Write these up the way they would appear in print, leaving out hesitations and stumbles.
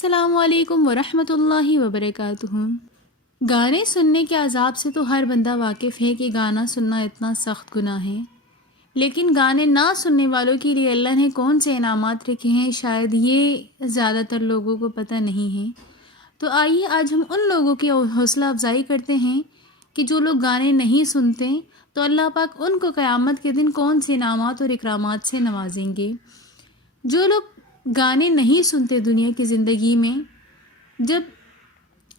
السلام علیکم ورحمۃ اللہ وبرکاتہ۔ گانے سننے کے عذاب سے تو ہر بندہ واقف ہے کہ گانا سننا اتنا سخت گناہ ہے، لیکن گانے نہ سننے والوں کے لیے اللہ نے کون سے انعامات رکھے ہیں شاید یہ زیادہ تر لوگوں کو پتہ نہیں ہے۔ تو آئیے آج ہم ان لوگوں کی حوصلہ افزائی کرتے ہیں کہ جو لوگ گانے نہیں سنتے تو اللہ پاک ان کو قیامت کے دن کون سے انعامات اور اکرامات سے نوازیں گے۔ جو لوگ گانے نہیں سنتے دنیا کی زندگی میں، جب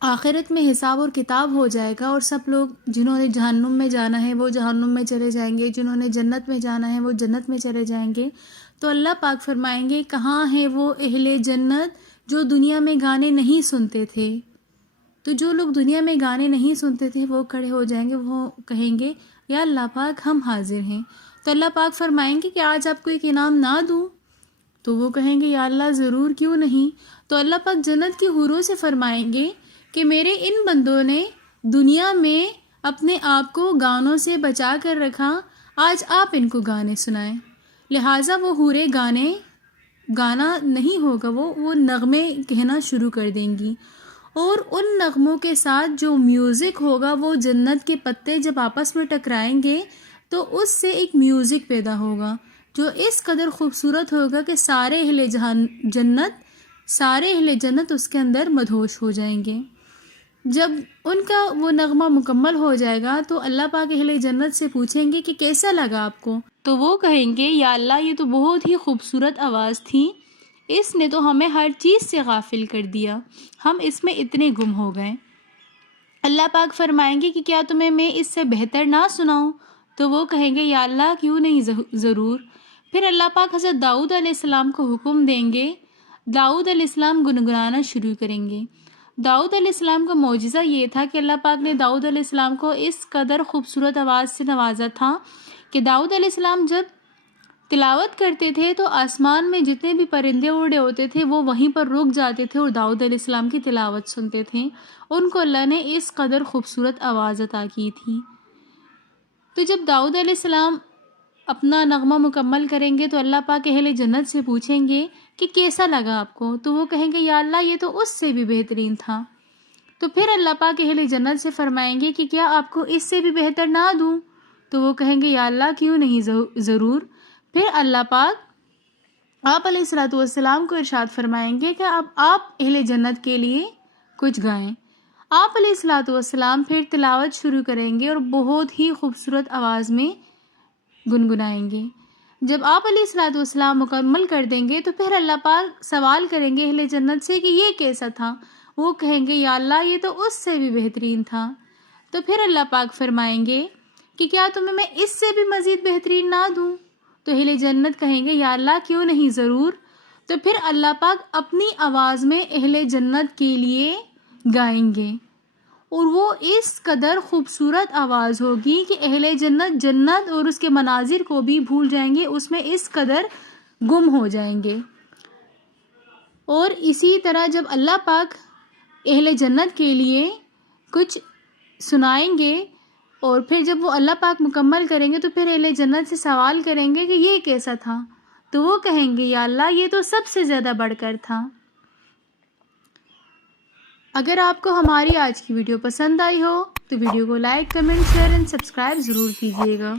آخرت میں حساب اور کتاب ہو جائے گا اور سب لوگ جنہوں نے جہنم میں جانا ہے وہ جہنم میں چلے جائیں گے، جنہوں نے جنت میں جانا ہے وہ جنت میں چلے جائیں گے، تو اللہ پاک فرمائیں گے کہاں ہیں وہ اہل جنت جو دنیا میں گانے نہیں سنتے تھے۔ تو جو لوگ دنیا میں گانے نہیں سنتے تھے وہ کھڑے ہو جائیں گے، وہ کہیں گے یا اللہ پاک ہم حاضر ہیں۔ تو اللہ پاک فرمائیں گے کہ آج آپ کو ایک انعام نہ دوں؟ تو وہ کہیں گے یا اللہ ضرور، کیوں نہیں۔ تو اللہ پاک جنت کی حوروں سے فرمائیں گے کہ میرے ان بندوں نے دنیا میں اپنے آپ کو گانوں سے بچا کر رکھا، آج آپ ان کو گانے سنائیں۔ لہٰذا وہ حوریں گانا نہیں ہوگا، وہ نغمے کہنا شروع کر دیں گی، اور ان نغموں کے ساتھ جو میوزک ہوگا وہ جنت کے پتے جب آپس میں ٹکرائیں گے تو اس سے ایک میوزک پیدا ہوگا جو اس قدر خوبصورت ہوگا کہ سارے اہل جنت اس کے اندر مدہوش ہو جائیں گے۔ جب ان کا وہ نغمہ مکمل ہو جائے گا تو اللہ پاک اہل جنت سے پوچھیں گے کہ کیسا لگا آپ کو؟ تو وہ کہیں گے یا اللہ یہ تو بہت ہی خوبصورت آواز تھی، اس نے تو ہمیں ہر چیز سے غافل کر دیا، ہم اس میں اتنے گم ہو گئے۔ اللہ پاک فرمائیں گے کہ کیا تمہیں میں اس سے بہتر نہ سناؤں؟ تو وہ کہیں گے یا اللہ کیوں نہیں، ضرور۔ پھر اللہ پاک حضرت داؤد علیہ السلام کو حکم دیں گے، داؤد علیہ السلام گنگنانا شروع کریں گے۔ داؤد علیہ السلام کا معجزہ یہ تھا کہ اللہ پاک نے داؤد علیہ السلام کو اس قدر خوبصورت آواز سے نوازا تھا کہ داؤد علیہ السلام جب تلاوت کرتے تھے تو آسمان میں جتنے بھی پرندے اڑے ہوتے تھے وہ وہیں پر رک جاتے تھے اور داؤد علیہ السلام کی تلاوت سنتے تھے۔ ان کو اللہ نے اس قدر خوبصورت آواز عطا کی تھی۔ تو جب داؤد علیہ السلام اپنا نغمہ مکمل کریں گے تو اللہ پاک اہل جنت سے پوچھیں گے کہ کیسا لگا آپ کو؟ تو وہ کہیں گے یا اللہ یہ تو اس سے بھی بہترین تھا۔ تو پھر اللہ پاک اہل جنت سے فرمائیں گے کہ کیا آپ کو اس سے بھی بہتر نہ دوں؟ تو وہ کہیں گے یا اللہ کیوں نہیں، ضرور۔ پھر اللہ پاک آپ علیہ الصلوۃ والسلام کو ارشاد فرمائیں گے کہ اب آپ اہل جنت کے لیے کچھ گائیں۔ آپ علیہ الصلوۃ والسلام پھر تلاوت شروع کریں گے اور بہت ہی خوبصورت آواز میں گنگنائیں گے۔ جب آپ علیہ الصلوۃ والسلام مکمل کر دیں گے تو پھر اللہ پاک سوال کریں گے اہل جنت سے کہ یہ کیسا تھا؟ وہ کہیں گے یا اللہ یہ تو اس سے بھی بہترین تھا۔ تو پھر اللہ پاک فرمائیں گے کہ کیا تمہیں میں اس سے بھی مزید بہترین نہ دوں؟ تو اہل جنت کہیں گے یا اللہ کیوں نہیں، ضرور۔ تو پھر اللہ پاک اپنی آواز میں اہل جنت کے لیے گائیں گے، اور وہ اس قدر خوبصورت آواز ہوگی کہ اہل جنت اور اس کے مناظر کو بھی بھول جائیں گے، اس میں اس قدر گم ہو جائیں گے۔ اور اسی طرح جب اللہ پاک اہل جنت کے لیے کچھ سنائیں گے اور پھر جب وہ اللہ پاک مکمل کریں گے تو پھر اہل جنت سے سوال کریں گے کہ یہ کیسا تھا؟ تو وہ کہیں گے یا اللہ یہ تو سب سے زیادہ بڑھ کر تھا۔ اگر آپ کو ہماری آج کی ویڈیو پسند آئی ہو تو ویڈیو کو لائک، کمنٹ، شیئر اور سبسکرائب ضرور کیجیے گا۔